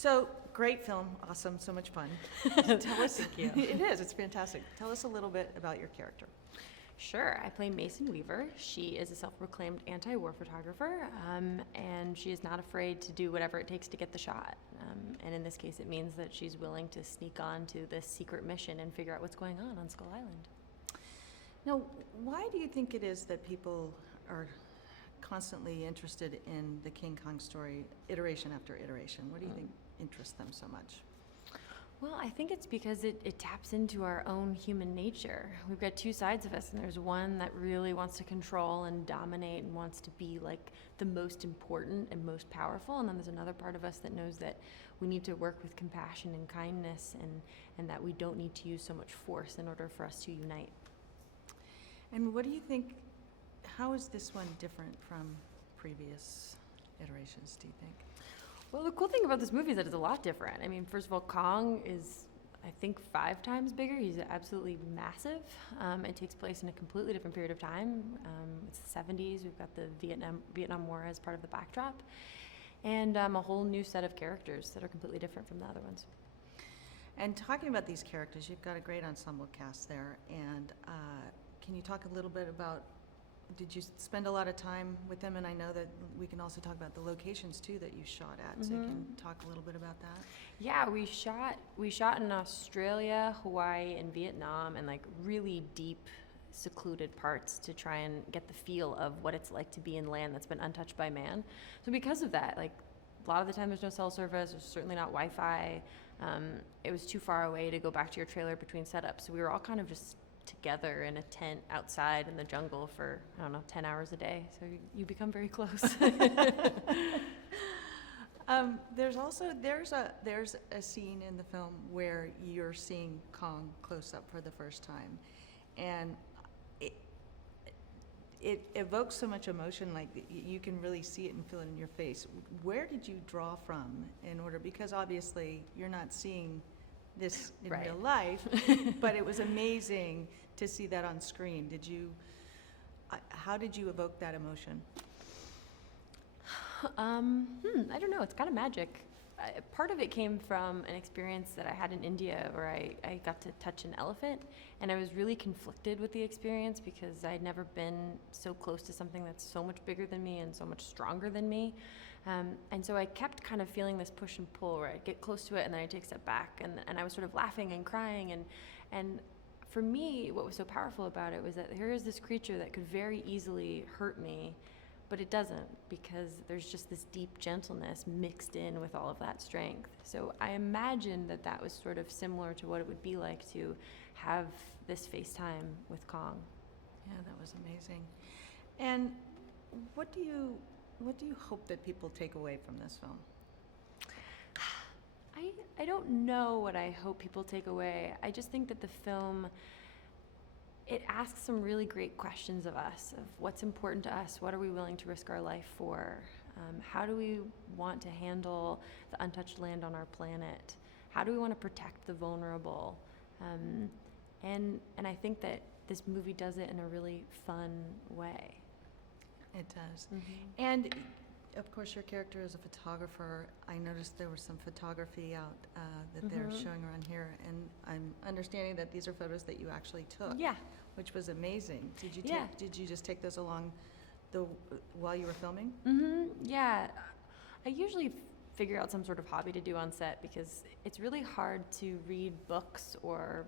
So, great film, awesome, so much fun. Tell us, Thank you. It is, it's fantastic. Tell us a little bit about your character. Sure. I play Mason Weaver. She is a self-proclaimed anti-war photographer, and she is not afraid to do whatever it takes to get the shot. And in this case, it means that she's willing to sneak on to this secret mission and figure out what's going on Skull Island. Now, why do you think it is that people are constantly interested in the King Kong story, iteration after iteration? What do you think interests them so much? Well, I think it's because it taps into our own human nature. We've got two sides of us, and there's one that really wants to control and dominate and wants to be like the most important and most powerful, and then there's another part of us that knows that we need to work with compassion and kindness, and that we don't need to use so much force in order for us to unite. And what do you think, how is this one different from previous iterations, do you think? Well, the cool thing about this movie is that it's a lot different. I mean, first of all, Kong is, I think, 5 times bigger. He's absolutely massive. It takes place in a completely different period of time. It's the 70s. We've got the Vietnam War as part of the backdrop. And a whole new set of characters that are completely different from the other ones. And talking about these characters, you've got a great ensemble cast there. And can you talk a little bit about, did you spend a lot of time with them? And I know that we can also talk about the locations too that you shot at. So you can talk a little bit about that. Yeah, we shot in Australia, Hawaii, and Vietnam, and like really deep, secluded parts to try and get the feel of what it's like to be in land that's been untouched by man. So because of that, like a lot of the time there's no cell service, there's certainly not Wi-Fi. It was too far away to go back to your trailer between setups. So we were all kind of just together in a tent outside in the jungle for, 10 hours a day. So you become very close. There's a scene in the film where you're seeing Kong close up for the first time, and it evokes so much emotion, like you can really see it and feel it in your face. Where did you draw from in order, because obviously you're not seeing this in real life, but it was amazing to see that on screen. How did you evoke that emotion? I don't know, it's kind of magic. Part of it came from an experience that I had in India where I got to touch an elephant, and I was really conflicted with the experience because I'd never been so close to something that's so much bigger than me and so much stronger than me. And so I kept kind of feeling this push and pull where I'd get close to it and then I'd take a step back, and I was sort of laughing and crying. And for me, what was so powerful about it was that here is this creature that could very easily hurt me, but it doesn't, because there's just this deep gentleness mixed in with all of that strength. So I imagined that was sort of similar to what it would be like to have this FaceTime with Kong. Yeah, that was amazing. And what do you hope that people take away from this film? I don't know what I hope people take away. I just think that the film, it asks some really great questions of us, of what's important to us, what are we willing to risk our life for, how do we want to handle the untouched land on our planet, how do we want to protect the vulnerable, and I think that this movie does it in a really fun way. It does. And of course your character is a photographer. I noticed there was some photography out that they're showing around here, and I'm understanding that these are photos that you actually took. Yeah. Which was amazing. Did you just take those along while you were filming? Yeah. I usually figure out some sort of hobby to do on set because it's really hard to read books, or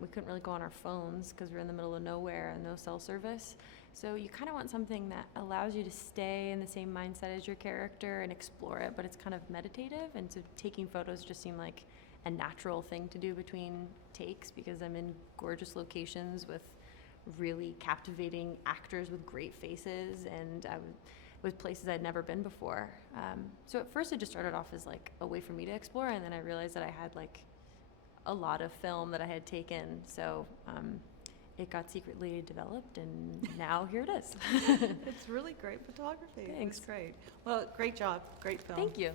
we couldn't really go on our phones because we're in the middle of nowhere and no cell service. So you kind of want something that allows you to stay in the same mindset as your character and explore it, but it's kind of meditative. And so taking photos just seemed like a natural thing to do between takes, because I'm in gorgeous locations with really captivating actors with great faces, and with places I'd never been before. So at first it just started off as like a way for me to explore, and then I realized that I had like a lot of film that I had taken. So it got secretly developed, and now here it is. It's really great photography. Thanks. It's great. Well, great job. Great film. Thank you.